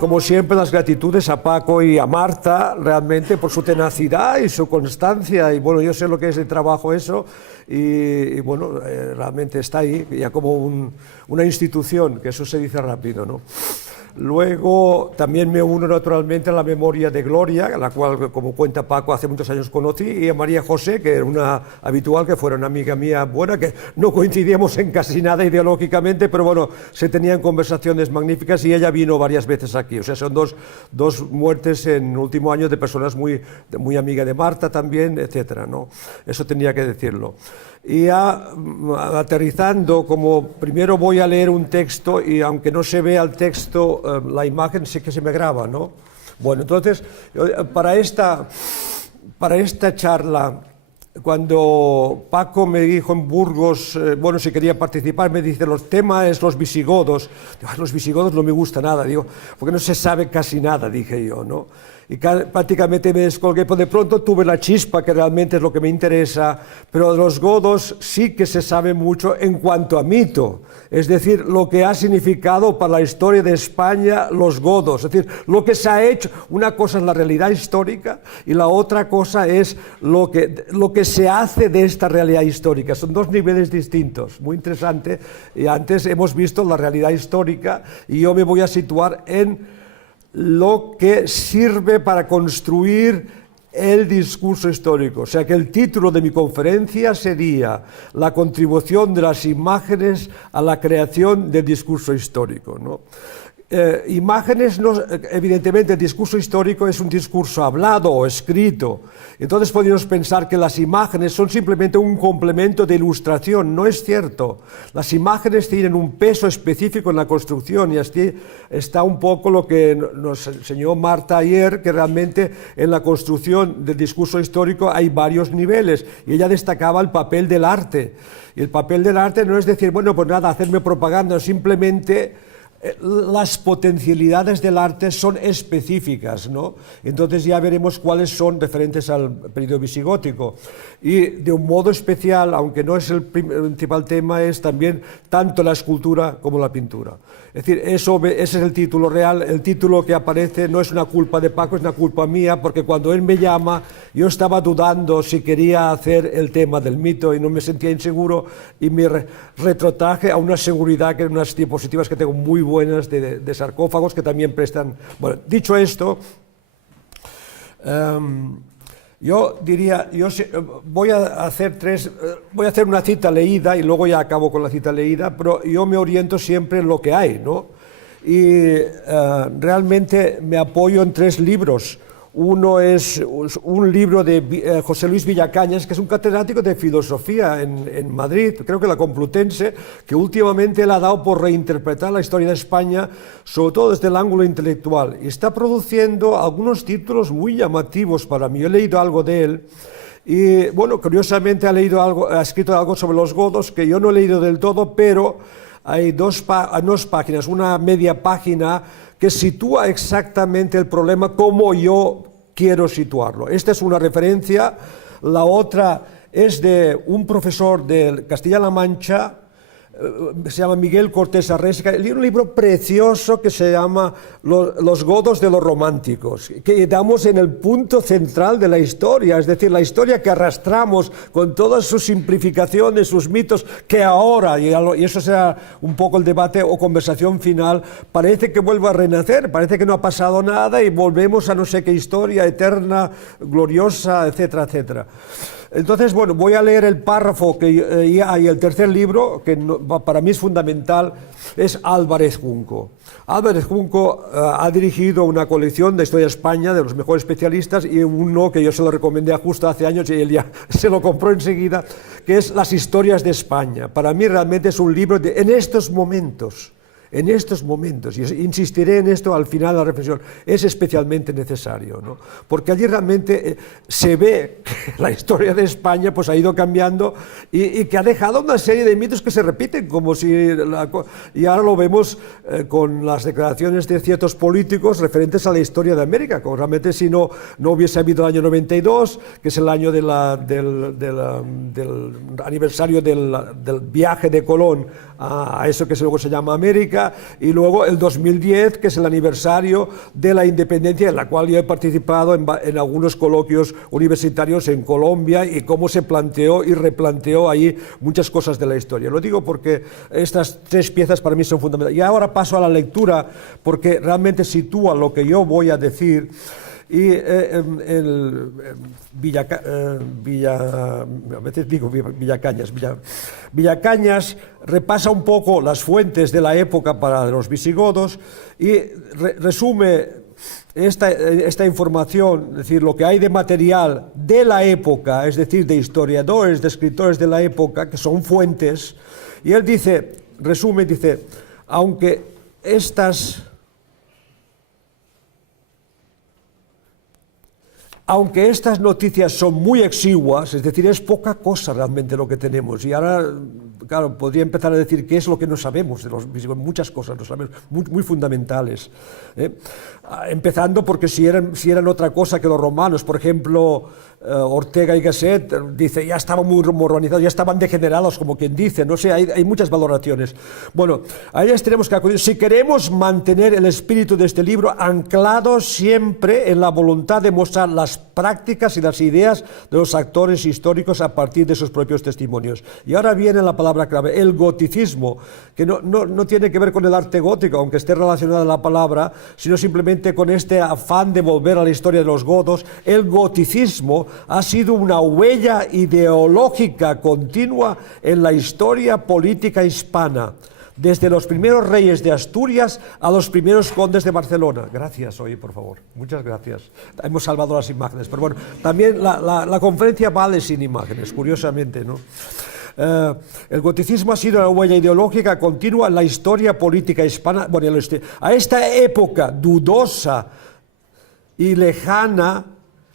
como siempre, las gratitudes a Paco y a Marta, realmente, por su tenacidad y su constancia. Y bueno, yo sé lo que es el trabajo eso, y bueno, realmente está ahí, ya como una institución, que eso se dice rápido, ¿no? Luego también me uno naturalmente a la memoria de Gloria, a la cual, como cuenta Paco, hace muchos años conocí, y a María José, que era una habitual, que fuera una amiga mía buena, que no coincidíamos en casi nada ideológicamente, pero bueno, se tenían conversaciones magníficas y ella vino varias veces aquí. O sea, son dos muertes en el último año de personas muy amiga de Marta también, etcétera, ¿no? Eso tenía que decirlo. Y ya aterrizando, como primero voy a leer un texto y aunque no se vea el texto, la imagen sí que se me graba, ¿no? Bueno, entonces, para esta charla, cuando Paco me dijo en Burgos, bueno, si quería participar, me dice, los temas es los visigodos. Digo, los visigodos no me gusta nada, digo, porque no se sabe casi nada, dije yo, ¿no? Y prácticamente me descolgué, pues de pronto tuve la chispa, que realmente es lo que me interesa, pero de los godos sí que se sabe mucho en cuanto a mito, es decir, lo que ha significado para la historia de España los godos, es decir, lo que se ha hecho. Una cosa es la realidad histórica y la otra cosa es lo que se hace de esta realidad histórica. Son dos niveles distintos, muy interesante. Y antes hemos visto la realidad histórica y yo me voy a situar en lo que sirve para construir el discurso histórico. O sea que el título de mi conferencia sería la contribución de las imágenes a la creación del discurso histórico, ¿no? Imágenes, no, evidentemente el discurso histórico es un discurso hablado o escrito, entonces podríamos pensar que las imágenes son simplemente un complemento de ilustración. No es cierto, las imágenes tienen un peso específico en la construcción y así está un poco lo que nos enseñó Marta ayer, que realmente en la construcción del discurso histórico hay varios niveles y ella destacaba el papel del arte. Y el papel del arte no es decir, bueno, pues nada, hacerme propaganda, simplemente las potencialidades del arte son específicas, ¿no? Entonces ya veremos cuáles son referentes al periodo visigótico. Y de un modo especial, aunque no es el principal tema, es también tanto la escultura como la pintura. Es decir, ese es el título real. El título que aparece no es una culpa de Paco, es una culpa mía, porque cuando él me llama, yo estaba dudando si quería hacer el tema del mito y no me sentía inseguro y me retrotraje a una seguridad, que unas diapositivas que tengo muy buenas de sarcófagos que también prestan. Bueno, dicho esto, yo diría, voy a hacer una cita leída y luego ya acabo con la cita leída, pero yo me oriento siempre en lo que hay, ¿no? Y realmente me apoyo en 3 libros. Uno es un libro de José Luis Villacañas, que es un catedrático de filosofía en Madrid, creo que la Complutense, que últimamente le ha dado por reinterpretar la historia de España, sobre todo desde el ángulo intelectual, y está produciendo algunos títulos muy llamativos para mí. Yo he leído algo de él, y bueno, curiosamente ha escrito algo sobre los godos, que yo no he leído del todo, pero hay dos páginas, una media página, que sitúa exactamente el problema como yo quiero situarlo. Esta es una referencia, la otra es de un profesor de Castilla-La Mancha, se llama Miguel Cortés Arresca, un libro precioso que se llama Los godos de los románticos, que damos en el punto central de la historia, es decir, la historia que arrastramos con todas sus simplificaciones, sus mitos, que ahora, y eso será un poco el debate o conversación final, parece que vuelve a renacer, parece que no ha pasado nada y volvemos a no sé qué historia eterna, gloriosa, etcétera, etcétera. Entonces, bueno, voy a leer el párrafo y el tercer libro, que para mí es fundamental, es Álvarez Junco. Álvarez Junco ha dirigido una colección de historia de España de los mejores especialistas y uno que yo se lo recomendé justo hace años y él ya se lo compró enseguida, que es Las historias de España. Para mí realmente es un libro en estos momentos, y insistiré en esto al final de la reflexión, es especialmente necesario, ¿no? Porque allí realmente se ve que la historia de España pues, ha ido cambiando y que ha dejado una serie de mitos que se repiten, como si y ahora lo vemos con las declaraciones de ciertos políticos referentes a la historia de América, como realmente si no hubiese habido el año 92, que es el año del aniversario del viaje de Colón a eso que luego se llama América, Ortega, y luego el 2010, que es el aniversario de la independencia, en la cual yo he participado en algunos coloquios universitarios en Colombia, y cómo se planteó y replanteó ahí muchas cosas de la historia. Lo digo porque estas tres piezas para mí son fundamentales. Y ahora paso a la lectura, porque realmente sitúa lo que yo voy a decir. Y a veces digo Villacañas repasa un poco las fuentes de la época para los visigodos y resume esta información, es decir, lo que hay de material de la época, es decir, de historiadores, de escritores de la época, que son fuentes, y él dice, resume, dice, aunque estas noticias son muy exiguas, es decir, es poca cosa realmente lo que tenemos. Y ahora, claro, podría empezar a decir qué es lo que no sabemos de los visigodos. Muchas cosas no sabemos, muy fundamentales. Empezando porque si eran otra cosa que los romanos, por ejemplo, Ortega y Gasset dice, ya estaban muy moronizados, ya estaban degenerados, como quien dice, no sé, hay muchas valoraciones. Bueno, a ellas tenemos que acudir. Si queremos mantener el espíritu de este libro anclado siempre en la voluntad de mostrar las prácticas y las ideas de los actores históricos a partir de sus propios testimonios. Y ahora viene la palabra clave, el goticismo, que no tiene que ver con el arte gótico, aunque esté relacionada la palabra, sino simplemente con este afán de volver a la historia de los godos. El goticismo ha sido una huella ideológica continua en la historia política hispana, desde los primeros reyes de Asturias a los primeros condes de Barcelona. Gracias, oye, por favor. Muchas gracias. Hemos salvado las imágenes, pero bueno, también la conferencia vale sin imágenes, curiosamente, ¿no? El goticismo ha sido una huella ideológica continua en la historia política hispana. Bueno, a esta época dudosa y lejana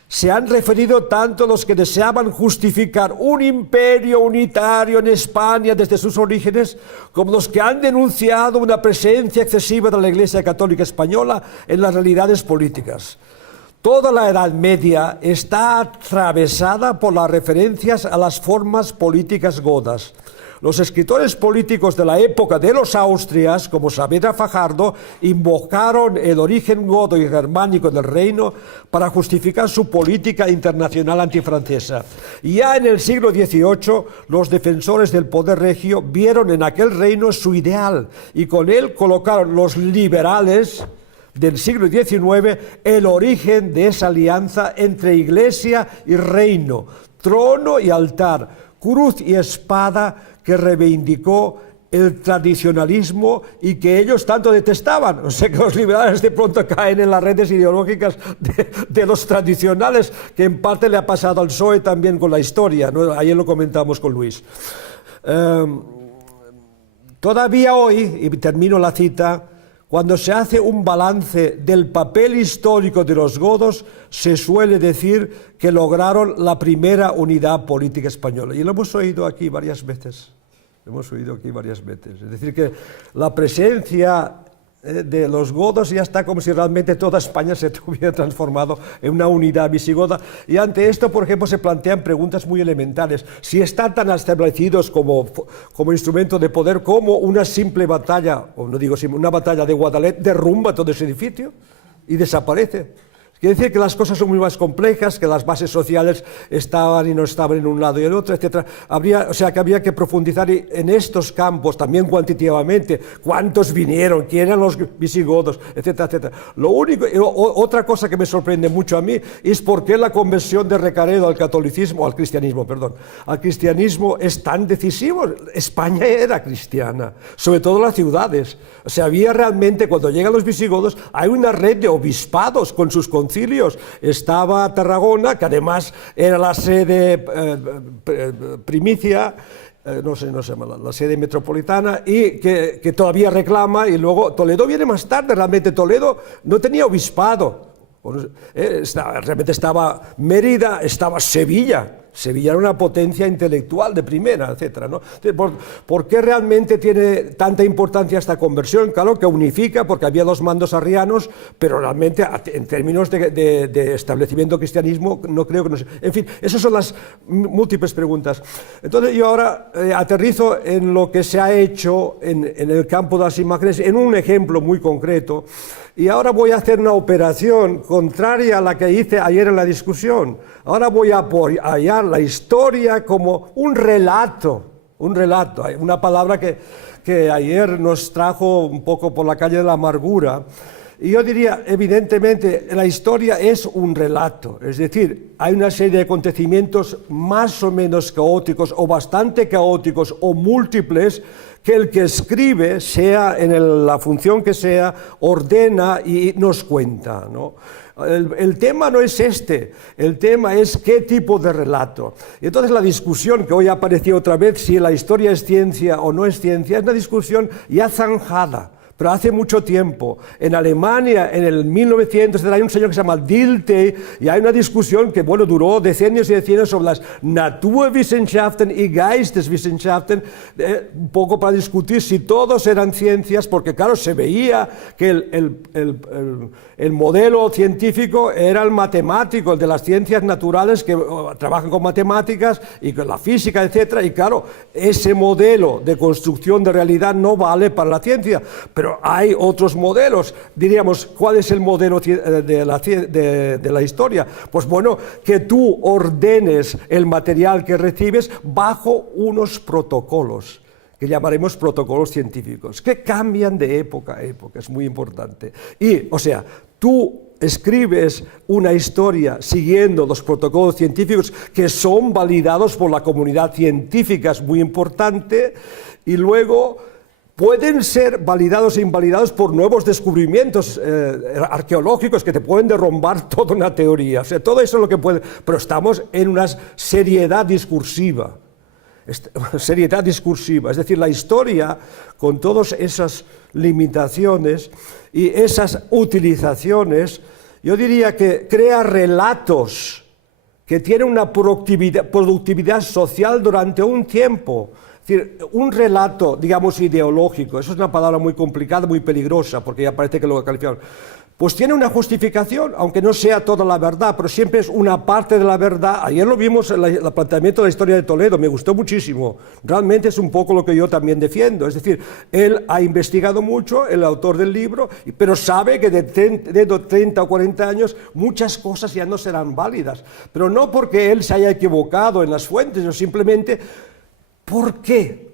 se han referido tanto los que deseaban justificar un imperio unitario en España desde sus orígenes, como los que han denunciado una presencia excesiva de la Iglesia Católica Española en las realidades políticas. Toda la Edad Media está atravesada por las referencias a las formas políticas godas. Los escritores políticos de la época de los Austrias, como Saavedra Fajardo, invocaron el origen godo y germánico del reino para justificar su política internacional antifrancesa. Y ya en el siglo XVIII, los defensores del poder regio vieron en aquel reino su ideal y con él colocaron los liberales del siglo XIX el origen de esa alianza entre iglesia y reino, trono y altar, cruz y espada, que reivindicó el tradicionalismo y que ellos tanto detestaban. O sea que los liberales de pronto caen en las redes ideológicas de los tradicionales, que en parte le ha pasado al PSOE también con la historia, ¿no? Ayer lo comentamos con Luis. Todavía hoy, y termino la cita, cuando se hace un balance del papel histórico de los godos, se suele decir que lograron la primera unidad política española. Y lo hemos oído aquí varias veces. Es decir, que la presencia de los godos ya está como si realmente toda España se hubiera transformado en una unidad visigoda. Y ante esto, por ejemplo, se plantean preguntas muy elementales. Si están tan establecidos como instrumento de poder, ¿cómo una simple batalla, o no digo simple, una batalla de Guadalete derrumba todo ese edificio y desaparece? Quiere decir que las cosas son muy más complejas, que las bases sociales estaban y no estaban en un lado y en el otro, etc. O sea que habría que profundizar en estos campos, también cuantitativamente, cuántos vinieron, quién eran los visigodos, etcétera, etcétera. Otra cosa que me sorprende mucho a mí es por qué la conversión de Recaredo al cristianismo es tan decisivo. España era cristiana, sobre todo las ciudades. O sea, había realmente, cuando llegan los visigodos, hay una red de obispados con sus concilios. Estaba Tarragona, que además era la sede primicia, no sé la sede metropolitana, y que todavía reclama, y luego Toledo viene más tarde. Realmente Toledo no tenía obispado. Realmente estaba Mérida, estaba Sevilla. Sevilla era una potencia intelectual de primera, etcétera, ¿no? Entonces, ¿por qué realmente tiene tanta importancia esta conversión? Claro que unifica, porque había dos mandos arrianos, pero realmente en términos de establecimiento cristianismo no creo que no sé. En fin, esas son las múltiples preguntas. Entonces yo ahora aterrizo en lo que se ha hecho en el campo de las imágenes, en un ejemplo muy concreto. Y ahora voy a hacer una operación contraria a la que hice ayer en la discusión. Ahora voy a apoyar la historia como un relato, una palabra que ayer nos trajo un poco por la calle de la amargura. Y yo diría, evidentemente, la historia es un relato, es decir, hay una serie de acontecimientos más o menos caóticos o bastante caóticos o múltiples que el que escribe, sea en la función que sea, ordena y nos cuenta, ¿no? El tema no es este, el tema es qué tipo de relato. Y entonces la discusión que hoy apareció otra vez, si la historia es ciencia o no es ciencia, es una discusión ya zanjada. Pero hace mucho tiempo, en Alemania, en el 1900, hay un señor que se llama Dilthey, y hay una discusión que, bueno, duró decenios y decenios sobre las Naturwissenschaften y Geisteswissenschaften, un poco para discutir si todos eran ciencias, porque claro, se veía que el modelo científico era el matemático, el de las ciencias naturales que trabajan con matemáticas y con la física, etc. Y claro, ese modelo de construcción de realidad no vale para la ciencia. Pero hay otros modelos, diríamos, ¿cuál es el modelo de la historia? Pues bueno, que tú ordenes el material que recibes bajo unos protocolos, que llamaremos protocolos científicos, que cambian de época a época, es muy importante. Y, o sea, tú escribes una historia siguiendo los protocolos científicos que son validados por la comunidad científica, es muy importante, y luego pueden ser validados e invalidados por nuevos descubrimientos arqueológicos que te pueden derrumbar toda una teoría. O sea, todo eso es lo que puede. Pero estamos en una seriedad discursiva. Seriedad discursiva. Es decir, la historia, con todas esas limitaciones y esas utilizaciones, yo diría que crea relatos que tienen una productividad social durante un tiempo. Es decir, un relato, digamos, ideológico, eso es una palabra muy complicada, muy peligrosa, porque ya parece que lo calificaron, pues tiene una justificación, aunque no sea toda la verdad, pero siempre es una parte de la verdad. Ayer lo vimos en el planteamiento de la historia de Toledo, me gustó muchísimo, realmente es un poco lo que yo también defiendo, es decir, él ha investigado mucho, el autor del libro, pero sabe que de 30 o 40 años muchas cosas ya no serán válidas, pero no porque él se haya equivocado en las fuentes, sino simplemente ¿por qué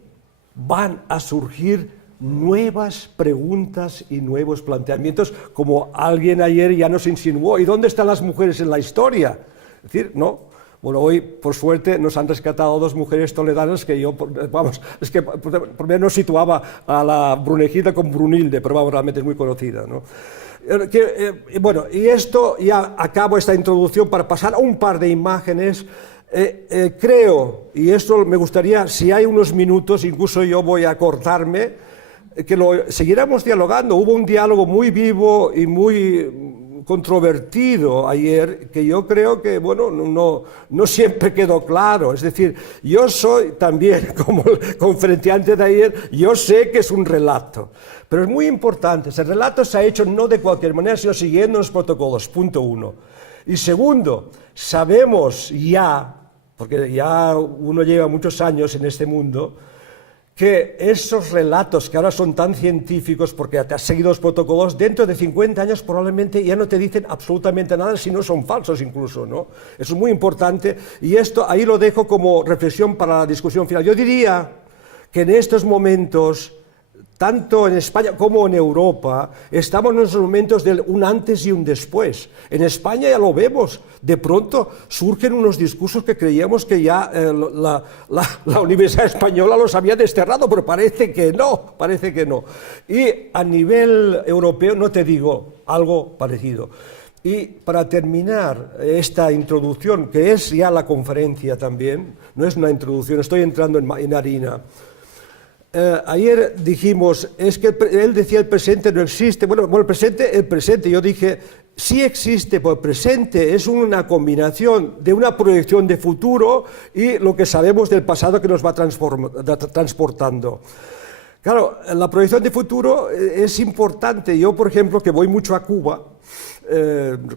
van a surgir nuevas preguntas y nuevos planteamientos, como alguien ayer ya nos insinuó? ¿Y dónde están las mujeres en la historia? Es decir, no. Bueno, hoy, por suerte, nos han rescatado dos mujeres toledanas que yo, vamos, es que por mí no situaba a la Brunegida con Brunilde, pero vamos, realmente es muy conocida, ¿no? Bueno, y esto, ya acabo esta introducción para pasar a un par de imágenes. Creo, y esto me gustaría, si hay unos minutos, incluso yo voy a cortarme, que lo seguiremos dialogando. Hubo un diálogo muy vivo y muy controvertido ayer, que yo creo que, bueno, no siempre quedó claro. Es decir, yo soy también, como el conferenciante de ayer, yo sé que es un relato, pero es muy importante. Ese relato se ha hecho no de cualquier manera, sino siguiendo los protocolos, punto uno. Y segundo, sabemos ya, porque ya uno lleva muchos años en este mundo, que esos relatos que ahora son tan científicos porque te has seguido los protocolos, dentro de 50 años probablemente ya no te dicen absolutamente nada, si no son falsos incluso, ¿no? Eso es muy importante, y esto ahí lo dejo como reflexión para la discusión final. Yo diría que en estos momentos, tanto en España como en Europa, estamos en esos momentos de un antes y un después. En España ya lo vemos, de pronto surgen unos discursos que creíamos que ya la Universidad Española los había desterrado, pero parece que no, parece que no. Y a nivel europeo, no te digo, algo parecido. Y para terminar esta introducción, que es ya la conferencia también, no es una introducción, estoy entrando en harina. Ayer dijimos, es que él decía el presente no existe, bueno, el presente, yo dije, sí existe por presente, es una combinación de una proyección de futuro y lo que sabemos del pasado que nos va transportando. Claro, la proyección de futuro es importante. Yo, por ejemplo, que voy mucho a Cuba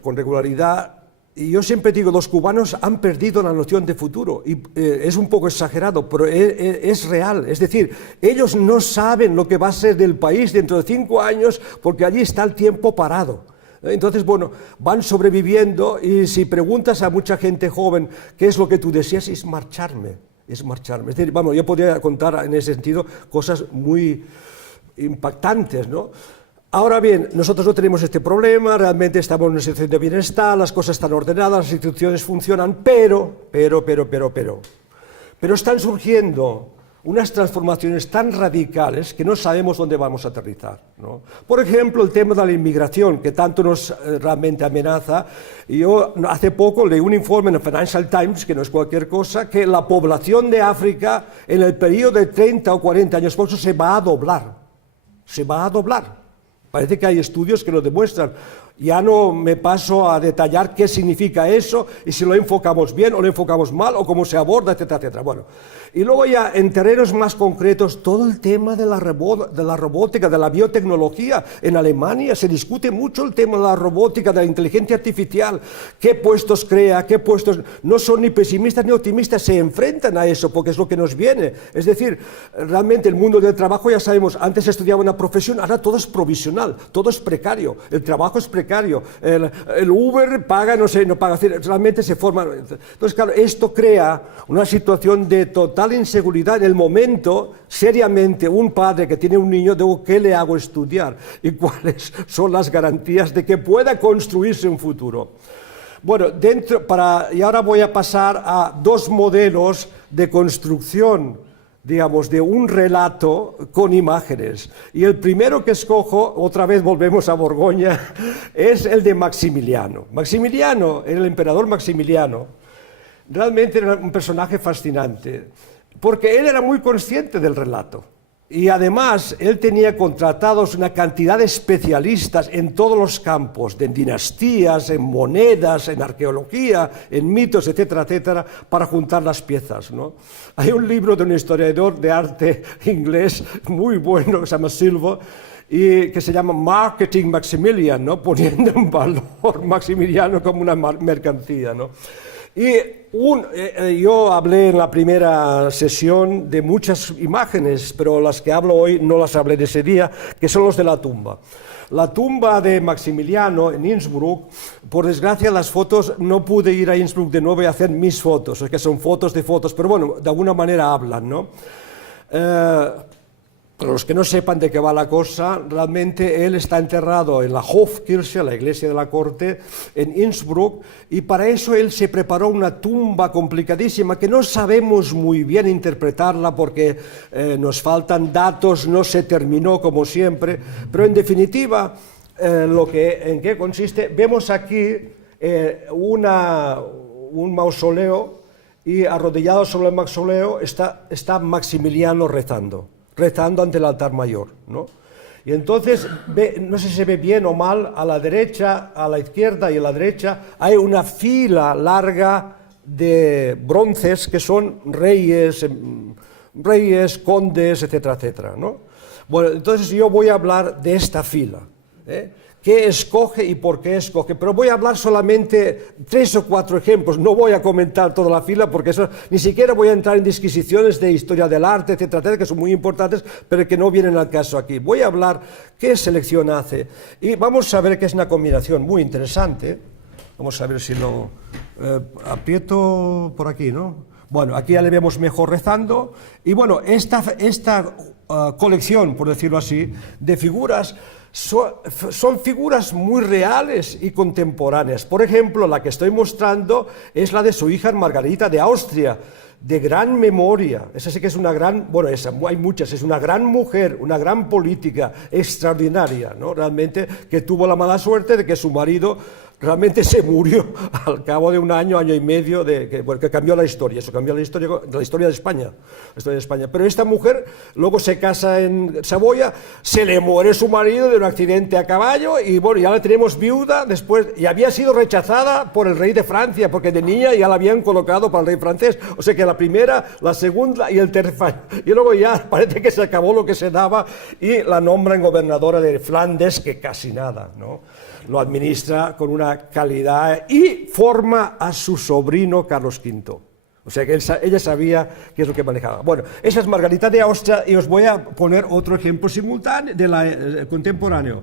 con regularidad, y yo siempre digo, los cubanos han perdido la noción de futuro, y es un poco exagerado, pero es real. Es decir, ellos no saben lo que va a ser del país dentro de 5 años, porque allí está el tiempo parado. Entonces, bueno, van sobreviviendo, y si preguntas a mucha gente joven qué es lo que tú deseas, es marcharme. Es decir, vamos, yo podría contar en ese sentido cosas muy impactantes, ¿no? Ahora bien, nosotros no tenemos este problema, realmente estamos en una situación de bienestar, las cosas están ordenadas, las instituciones funcionan, pero están surgiendo unas transformaciones tan radicales que no sabemos dónde vamos a aterrizar, ¿no? Por ejemplo, el tema de la inmigración, que tanto nos realmente amenaza. Yo hace poco leí un informe en el Financial Times, que no es cualquier cosa, que la población de África en el periodo de 30 o 40 años próximos se va a doblar. Se va a doblar. Parece que hay estudios que lo demuestran. Ya no me paso a detallar qué significa eso y si lo enfocamos bien o lo enfocamos mal o cómo se aborda, etcétera, etcétera. Bueno, y luego ya en terrenos más concretos, todo el tema de la robótica, de la biotecnología. En Alemania se discute mucho el tema de la robótica, de la inteligencia artificial, qué puestos crea, qué puestos. No son ni pesimistas ni optimistas, se enfrentan a eso porque es lo que nos viene. Es decir, realmente el mundo del trabajo, ya sabemos, antes se estudiaba una profesión, ahora todo es provisional, todo es precario, el trabajo es precario. El Uber paga, no sé, no paga, realmente se forma. Entonces, claro, esto crea una situación de total inseguridad. En el momento, seriamente, un padre que tiene un niño, digo, ¿qué le hago estudiar? ¿Y cuáles son las garantías de que pueda construirse un futuro? Bueno, y ahora voy a pasar a 2 modelos de construcción, digamos, de un relato con imágenes. Y el primero que escojo, otra vez volvemos a Borgoña, es el de Maximiliano. Maximiliano, el emperador Maximiliano, realmente era un personaje fascinante, porque él era muy consciente del relato. Y además, él tenía contratados una cantidad de especialistas en todos los campos, en dinastías, en monedas, en arqueología, en mitos, etcétera, etcétera, para juntar las piezas, ¿no? Hay un libro de un historiador de arte inglés muy bueno, que se llama Silva, y que se llama Marketing Maximilian, ¿no? Poniendo en valor Maximiliano como una mercancía, ¿no? Y yo hablé en la primera sesión de muchas imágenes, pero las que hablo hoy no las hablé de ese día, que son los de la tumba. La tumba de Maximiliano en Innsbruck, por desgracia las fotos, no pude ir a Innsbruck de nuevo y hacer mis fotos, es que son fotos de fotos, pero bueno, de alguna manera hablan, ¿no? Para los que no sepan de qué va la cosa, realmente él está enterrado en la Hofkirche, la iglesia de la corte, en Innsbruck, y para eso él se preparó una tumba complicadísima que no sabemos muy bien interpretarla porque nos faltan datos, no se terminó como siempre, pero en definitiva, en qué consiste, vemos aquí un mausoleo y arrodillado sobre el mausoleo está Maximiliano rezando ante el altar mayor, ¿no? Y entonces, no sé si se ve bien o mal, a la derecha, a la izquierda y a la derecha, hay una fila larga de bronces que son reyes, condes, etcétera, etcétera, ¿no? Bueno, entonces yo voy a hablar de esta fila, qué escoge y por qué escoge, pero voy a hablar solamente 3 o 4 ejemplos, no voy a comentar toda la fila porque eso, ni siquiera voy a entrar en disquisiciones de historia del arte, etcétera, etcétera, que son muy importantes, pero que no vienen al caso aquí. Voy a hablar qué selección hace y vamos a ver que es una combinación muy interesante. Vamos a ver si lo aprieto por aquí, ¿no? Bueno, aquí ya le vemos mejor rezando y bueno, esta colección, por decirlo así, de figuras son figuras muy reales y contemporáneas. Por ejemplo, la que estoy mostrando es la de su hija Margarita de Austria, de gran memoria. Esa sí que es una gran, bueno, hay muchas, es una gran mujer, una gran política, extraordinaria, ¿no? Realmente, que tuvo la mala suerte de que su marido realmente se murió al cabo de un año, año y medio, que cambió la historia, eso cambió la historia de España, la historia de España. Pero esta mujer luego se casa en Saboya, se le muere su marido de un accidente a caballo, y bueno, ya la tenemos viuda después, y había sido rechazada por el rey de Francia, porque de niña ya la habían colocado para el rey francés, o sea que la primera, la segunda y el tercer, y luego ya parece que se acabó lo que se daba, y la nombran gobernadora de Flandes, que casi nada, ¿no? Lo administra con una calidad y forma a su sobrino Carlos V. O sea que ella sabía qué es lo que manejaba. Bueno, esa es Margarita de Austria, y os voy a poner otro ejemplo simultáneo de la contemporáneo.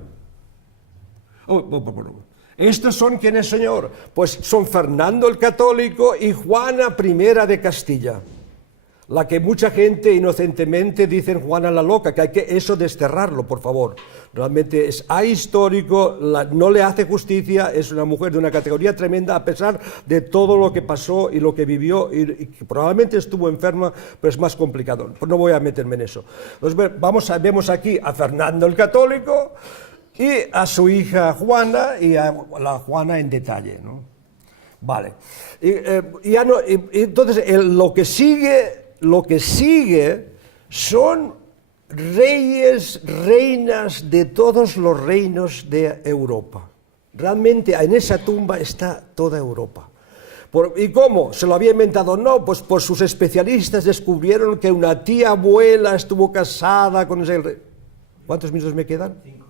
¿Estos son quiénes, señor? Pues son Fernando el Católico y Juana I de Castilla. La que mucha gente inocentemente dicen Juana la Loca, que hay que eso desterrarlo, por favor. Realmente es ahistórico, no le hace justicia, es una mujer de una categoría tremenda, a pesar de todo lo que pasó y lo que vivió, y que probablemente estuvo enferma, pero es más complicado. Pues no voy a meterme en eso. Entonces, vemos aquí a Fernando el Católico y a su hija Juana, y a la Juana en detalle, ¿no? Vale. Entonces, lo que sigue son reyes, reinas de todos los reinos de Europa. Realmente en esa tumba está toda Europa. ¿Y cómo? ¿Se lo había inventado? No, pues por sus especialistas descubrieron que una tía abuela estuvo casada con ese rey. ¿Cuántos minutos me quedan? 5.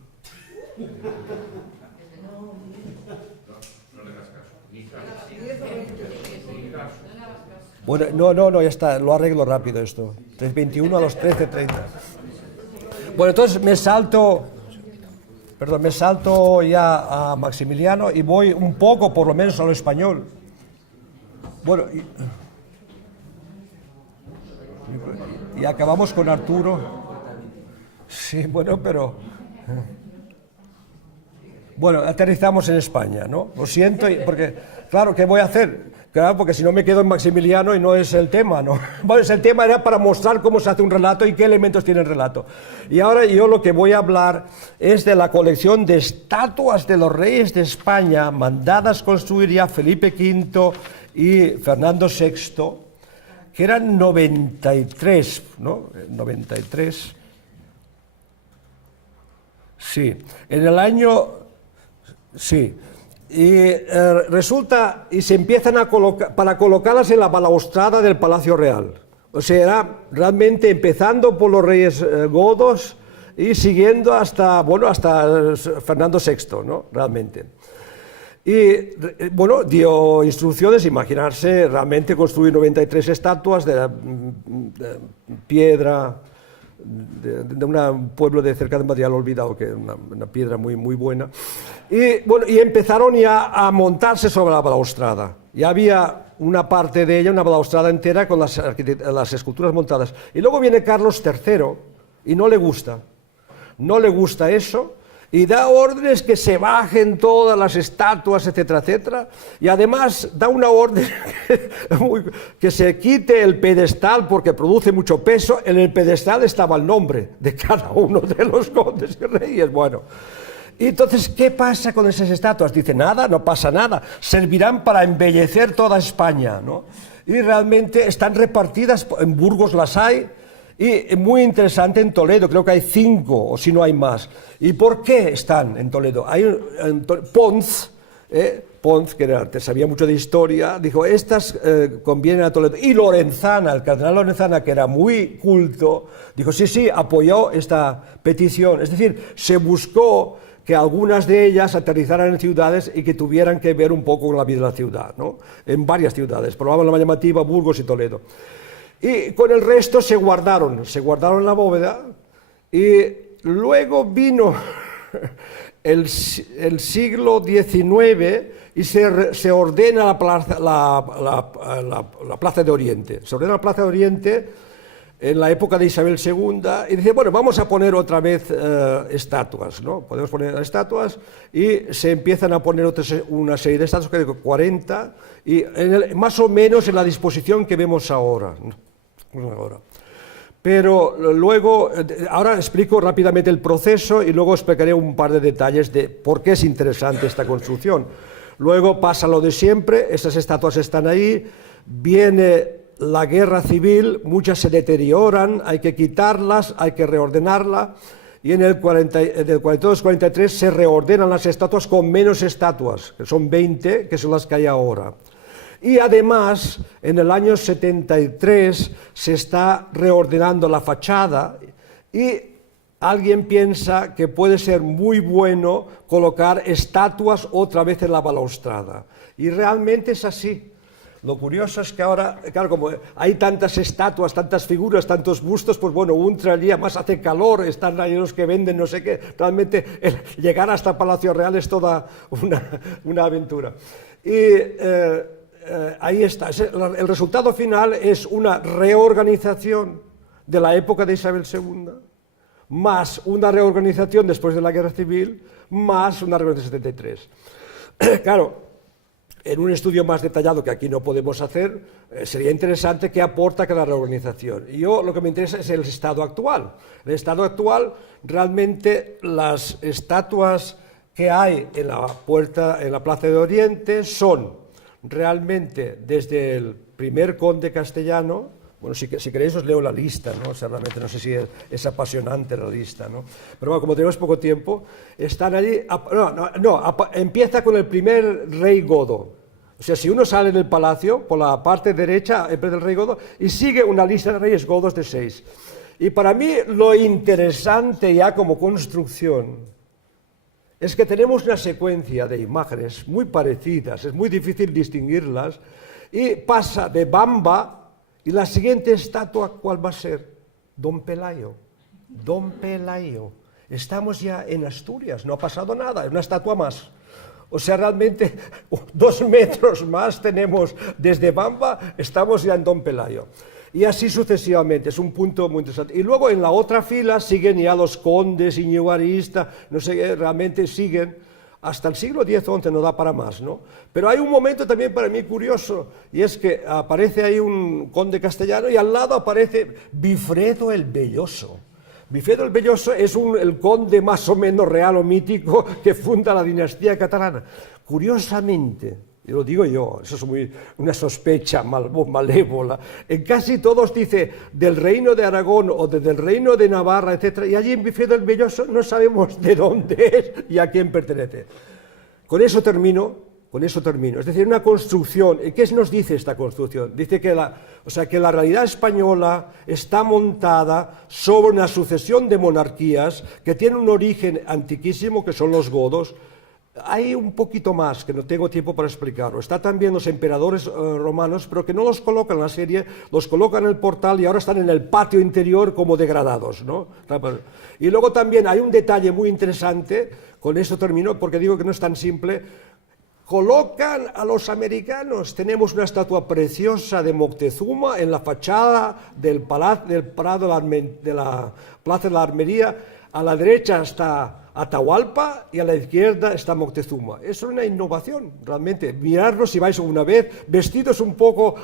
Bueno, no, ya está, lo arreglo rápido esto. 3:21 a los 13:30. Bueno, entonces me salto ya a Maximiliano y voy un poco, por lo menos, a lo español. Bueno, y acabamos con Arturo. Sí, bueno, pero... Bueno, aterrizamos en España, ¿no? Lo siento, porque, claro, ¿qué voy a hacer? Claro, porque si no me quedo en Maximiliano y no es el tema, ¿no? Bueno, el tema era para mostrar cómo se hace un relato y qué elementos tiene el relato. Y ahora yo lo que voy a hablar es de la colección de estatuas de los reyes de España, mandadas construir ya Felipe V y Fernando VI, que eran 93, ¿no? 93. Sí, en el año... Sí. Y resulta, y se empiezan a colocar, para colocarlas en la balaustrada del Palacio Real. O sea, era realmente empezando por los reyes godos y siguiendo hasta Fernando VI, ¿no? Realmente. Y, bueno, dio instrucciones, imaginarse, realmente construir 93 estatuas de piedra, de un pueblo de cerca de Madrid, lo he olvidado, que es una piedra muy, muy buena. Y, bueno, y empezaron ya a montarse sobre la balaustrada. Ya había una parte de ella, una balaustrada entera con las esculturas montadas. Y luego viene Carlos III y no le gusta eso, y da órdenes que se bajen todas las estatuas, etcétera, etcétera, y además da una orden que se quite el pedestal porque produce mucho peso. En el pedestal estaba el nombre de cada uno de los condes y reyes. Bueno, y entonces, ¿qué pasa con esas estatuas? Dice, nada, no pasa nada, servirán para embellecer toda España, ¿no? Y realmente están repartidas, en Burgos las hay, y muy interesante en Toledo, creo que hay 5, o si no hay más. ¿Y por qué están en Toledo? Hay Pons, que sabía mucho de historia, dijo, estas convienen a Toledo. Y Lorenzana, el cardenal Lorenzana, que era muy culto, dijo, sí, apoyó esta petición. Es decir, se buscó que algunas de ellas aterrizaran en ciudades y que tuvieran que ver un poco con la vida de la ciudad, ¿no? En varias ciudades, probablemente la más llamativa, Burgos y Toledo. Y con el resto se guardaron en la bóveda, y luego vino el siglo XIX y se ordena la Plaza de Oriente. Se ordena la Plaza de Oriente en la época de Isabel II, y dice, bueno, vamos a poner otra vez estatuas, ¿no? Podemos poner estatuas, y se empiezan a poner una serie de estatuas, creo que 40, y más o menos en la disposición que vemos ahora, ¿no? Pero luego, ahora explico rápidamente el proceso y luego explicaré un par de detalles de por qué es interesante esta construcción. Luego pasa lo de siempre, esas estatuas están ahí, viene la guerra civil, muchas se deterioran, hay que quitarlas, hay que reordenarlas, y en el 42-43 se reordenan las estatuas con menos estatuas, que son 20, que son las que hay ahora. Y además, en el año 73 se está reordenando la fachada y alguien piensa que puede ser muy bueno colocar estatuas otra vez en la balaustrada. Y realmente es así. Lo curioso es que ahora, claro, como hay tantas estatuas, tantas figuras, tantos bustos, pues bueno, un día más hace calor, están ahí los que venden no sé qué. Realmente llegar hasta Palacio Real es toda una aventura. Y ahí está. El resultado final es una reorganización de la época de Isabel II, más una reorganización después de la Guerra Civil, más una reorganización de 73. Claro, en un estudio más detallado que aquí no podemos hacer, sería interesante qué aporta cada reorganización. Y yo lo que me interesa es el estado actual. El estado actual, realmente las estatuas que hay en la Plaza de Oriente son realmente desde el primer conde castellano. Bueno, si queréis os leo la lista, ¿no? O sea, realmente no sé si es apasionante la lista, ¿no? Pero bueno, como tenemos poco tiempo, están allí. Empieza con el primer rey godo. O sea, si uno sale del palacio, por la parte derecha, empieza el rey godo, y sigue una lista de reyes godos de 6. Y para mí lo interesante ya como construcción es que tenemos una secuencia de imágenes muy parecidas, es muy difícil distinguirlas, y pasa de Bamba. Y la siguiente estatua, ¿cuál va a ser? Don Pelayo. Don Pelayo. Estamos ya en Asturias, no ha pasado nada, es una estatua más. O sea, realmente 2 metros más tenemos desde Bamba, estamos ya en Don Pelayo. Y así sucesivamente, es un punto muy interesante. Y luego en la otra fila siguen ya los condes, Íñigo Arista, no sé, realmente siguen. Hasta el siglo X o XI no da para más, ¿no? Pero hay un momento también para mí curioso, y es que aparece ahí un conde castellano y al lado aparece Bifredo el Belloso. Bifredo el Belloso es el conde más o menos real o mítico que funda la dinastía catalana. Curiosamente, y lo digo yo, eso es una sospecha malévola, en casi todos dice del reino de Aragón o del reino de Navarra, etc. Y allí en Bifredo el Belloso no sabemos de dónde es y a quién pertenece. Con eso termino. Es decir, una construcción. ¿Y qué nos dice esta construcción? Dice que la realidad española está montada sobre una sucesión de monarquías que tiene un origen antiquísimo, que son los godos. Hay un poquito más, que no tengo tiempo para explicarlo. Está también los emperadores romanos, pero que no los colocan en la serie, los colocan en el portal y ahora están en el patio interior como degradados, ¿no? Y luego también hay un detalle muy interesante, con eso termino, porque digo que no es tan simple. Colocan a los americanos. Tenemos una estatua preciosa de Moctezuma en la fachada del Prado de la Plaza de la Armería. A la derecha está Atahualpa y a la izquierda está Moctezuma. Es una innovación, realmente. Mirarlos si vais una vez, vestidos un poco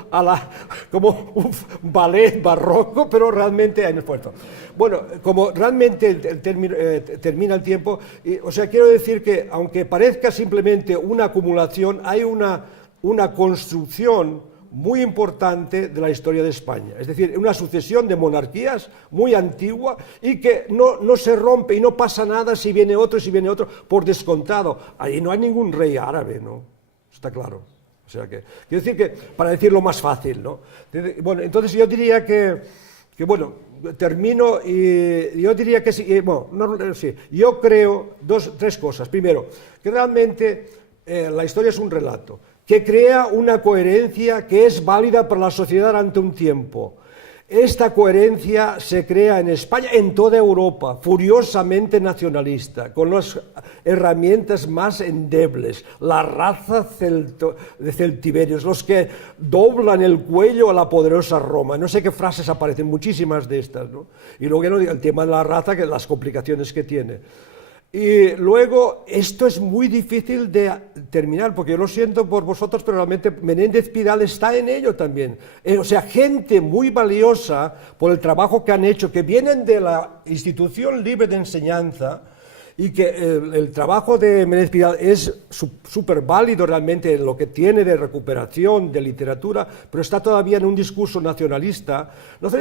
como un ballet barroco, pero realmente hay un esfuerzo. Bueno, como realmente termina el tiempo, o sea, quiero decir que aunque parezca simplemente una acumulación, hay una construcción muy importante de la historia de España, es decir, una sucesión de monarquías muy antigua y que no se rompe y no pasa nada si viene otro, por descontado. Ahí no hay ningún rey árabe, ¿no? Está claro. O sea que, quiero decir que, para decirlo más fácil, ¿no? Bueno, entonces yo diría que bueno, termino y yo diría que sí, sí. Yo creo 3 cosas. Primero, que realmente la historia es un relato que crea una coherencia que es válida para la sociedad durante un tiempo. Esta coherencia se crea en España, en toda Europa, furiosamente nacionalista, con las herramientas más endebles, la raza de celtiberios, los que doblan el cuello a la poderosa Roma. No sé qué frases aparecen, muchísimas de estas, ¿no? Y luego el tema de la raza, que las complicaciones que tiene. Y luego, esto es muy difícil de terminar, porque yo lo siento por vosotros, pero realmente Menéndez Pidal está en ello también. O sea, gente muy valiosa por el trabajo que han hecho, que vienen de la institución libre de enseñanza y que el trabajo de Menéndez Pidal es súper válido realmente en lo que tiene de recuperación de literatura, pero está todavía en un discurso nacionalista,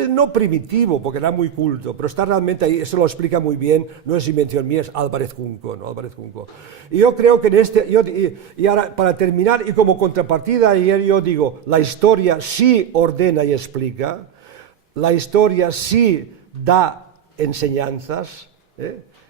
no primitivo, porque era muy culto, pero está realmente ahí, eso lo explica muy bien, no es invención mía, es Álvarez Junco, ¿no? Álvarez Junco. Y yo creo que en y ahora, para terminar, y como contrapartida, ayer yo digo, la historia sí ordena y explica, la historia sí da enseñanzas,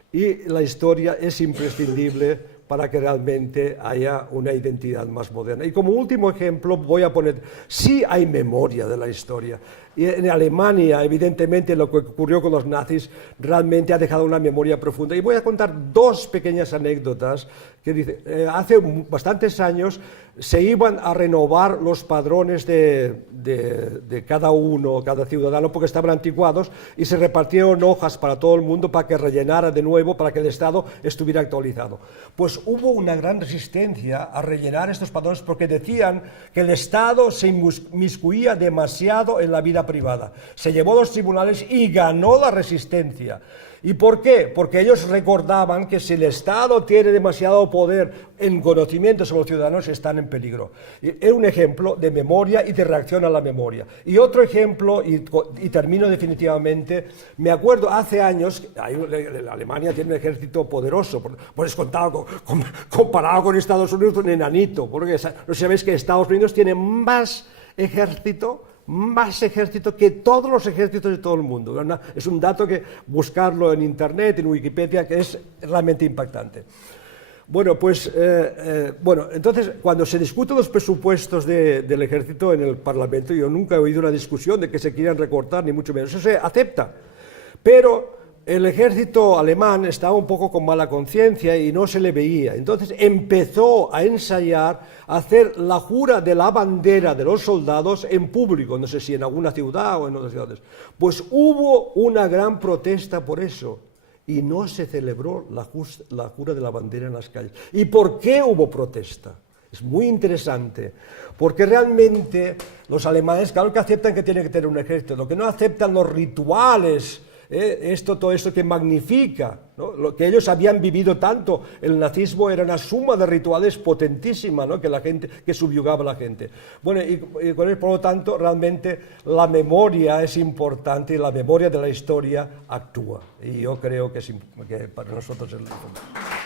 y la historia es imprescindible para que realmente haya una identidad más moderna. Y como último ejemplo voy a poner, sí hay memoria de la historia. Y en Alemania, evidentemente, lo que ocurrió con los nazis realmente ha dejado una memoria profunda. Y voy a contar dos pequeñas anécdotas que dice, hace bastantes años se iban a renovar los padrones de cada uno, cada ciudadano, porque estaban anticuados, y se repartieron hojas para todo el mundo para que rellenara de nuevo, para que el Estado estuviera actualizado. Pues hubo una gran resistencia a rellenar estos padrones porque decían que el Estado se inmiscuía demasiado en la vida privada. Se llevó a los tribunales y ganó la resistencia. ¿Y por qué? Porque ellos recordaban que si el Estado tiene demasiado poder en conocimiento sobre los ciudadanos, están en peligro. Es un ejemplo de memoria y de reacción a la memoria. Y otro ejemplo, y termino definitivamente, me acuerdo hace años, Alemania tiene un ejército poderoso, pues comparado con Estados Unidos, un enanito, porque no sabéis que Estados Unidos tiene más ejército que todos los ejércitos de todo el mundo. Es un dato que buscarlo en Internet, en Wikipedia, que es realmente impactante. Bueno, pues, entonces, cuando se discuten los presupuestos del ejército en el Parlamento, yo nunca he oído una discusión de que se quieran recortar, ni mucho menos. Eso se acepta. Pero el ejército alemán estaba un poco con mala conciencia y no se le veía. Entonces empezó a ensayar a hacer la jura de la bandera de los soldados en público, no sé si en alguna ciudad o en otras ciudades. Pues hubo una gran protesta por eso y no se celebró la jura de la bandera en las calles. ¿Y por qué hubo protesta? Es muy interesante, porque realmente los alemanes, claro que aceptan que tienen que tener un ejército, lo que no aceptan los rituales, todo esto que magnifica, ¿no? Lo que ellos habían vivido tanto, el nazismo era una suma de rituales potentísima, ¿no? que subyugaba a la gente. Bueno, y por lo tanto, realmente la memoria es importante y la memoria de la historia actúa. Y yo creo que para nosotros es lo importante.